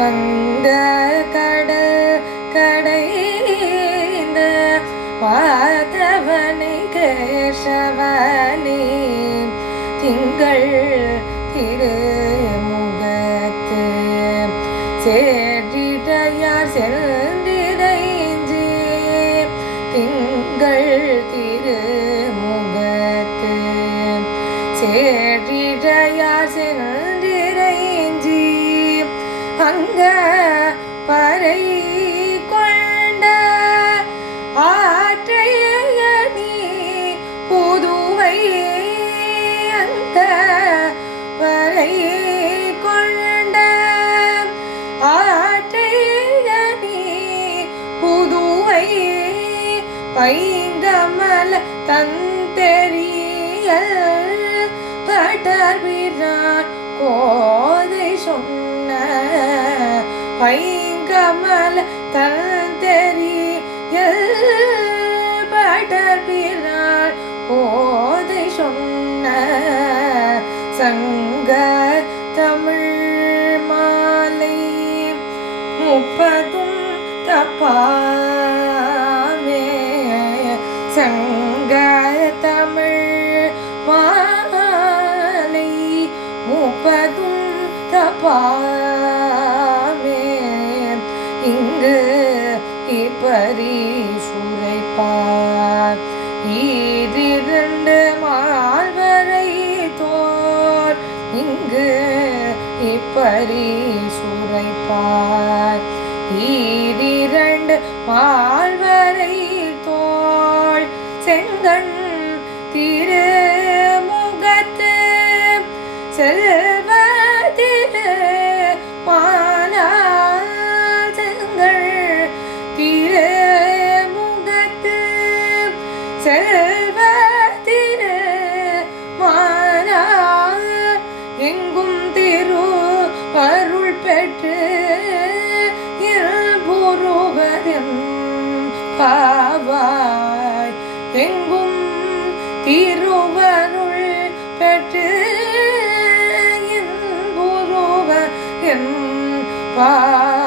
வங்க கடல் கடைந்த வாதவனை கேசவனே திங்கள் திருமுகத்து சேற்றிடையார் சென்றிடைஞ்சி திங்கள் திருமுகத்து சேற்றிடையார் சென்றிடைஞ்சி அங்க பறை கொண்ட ஆற்றையணி புதுவை அங்க பறை கொண்ட ஆற்றையணி புதுவை பைங்கமல தந்தெரிய படர்விரான் கோதை சொன்ன பைங்கமல தந்தெரிய படர்விரான் கோதை சொன்ன சங்க தமிழ் மாலை 30 தப்பாமே சங்க தமிழ் மாலை 30 தப்பாமே இங்கு இப்பரி சுரைப்பார் ஈரிரண்டு மால்வரை தோர் இங்கு இப்பரி சுரைப்பார் ஈரிரண்டு மால்வரை தோள் செங்கண் திருமுகத்து செல்வ திரு மாலா செங்கண் திருமுகத்து செல்வ திரு மாலா எங்கும் திரு அருள் பெற்று இருபுருவதென் பாவாய் எங்கும் திருவருள் பெற்று இருபுருவதென் பாவாய்